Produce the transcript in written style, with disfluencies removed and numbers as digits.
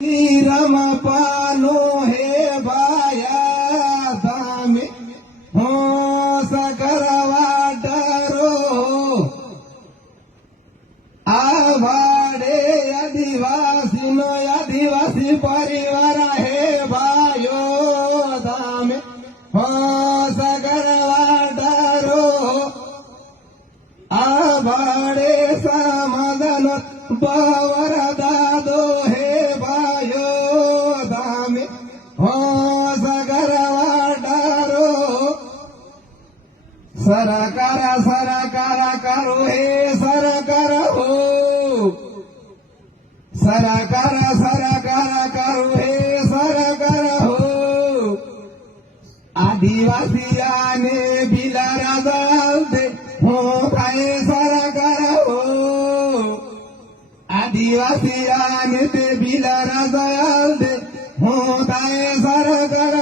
રમપાનો હે ભાયા તમે હોંસ કરવા ડરો આ ભાડે આદિવાસી પરિવાર હે ભાઈઓ તમે હોંસ કરવા ડરો આ ભાડે સમાધાન બાવર દાદો હે ભાઈઓ તમે હોંસ કરવા ડરો સરકાર કરો હે સરકાર હો સરકાર કરો હે સરકાર હો આદિવાસી આને બિલા રાજા દે હો ભાઈ સરકાર હો આદિવાસી આને તે બિલા રાજા દે હો ભાઈ સરકાર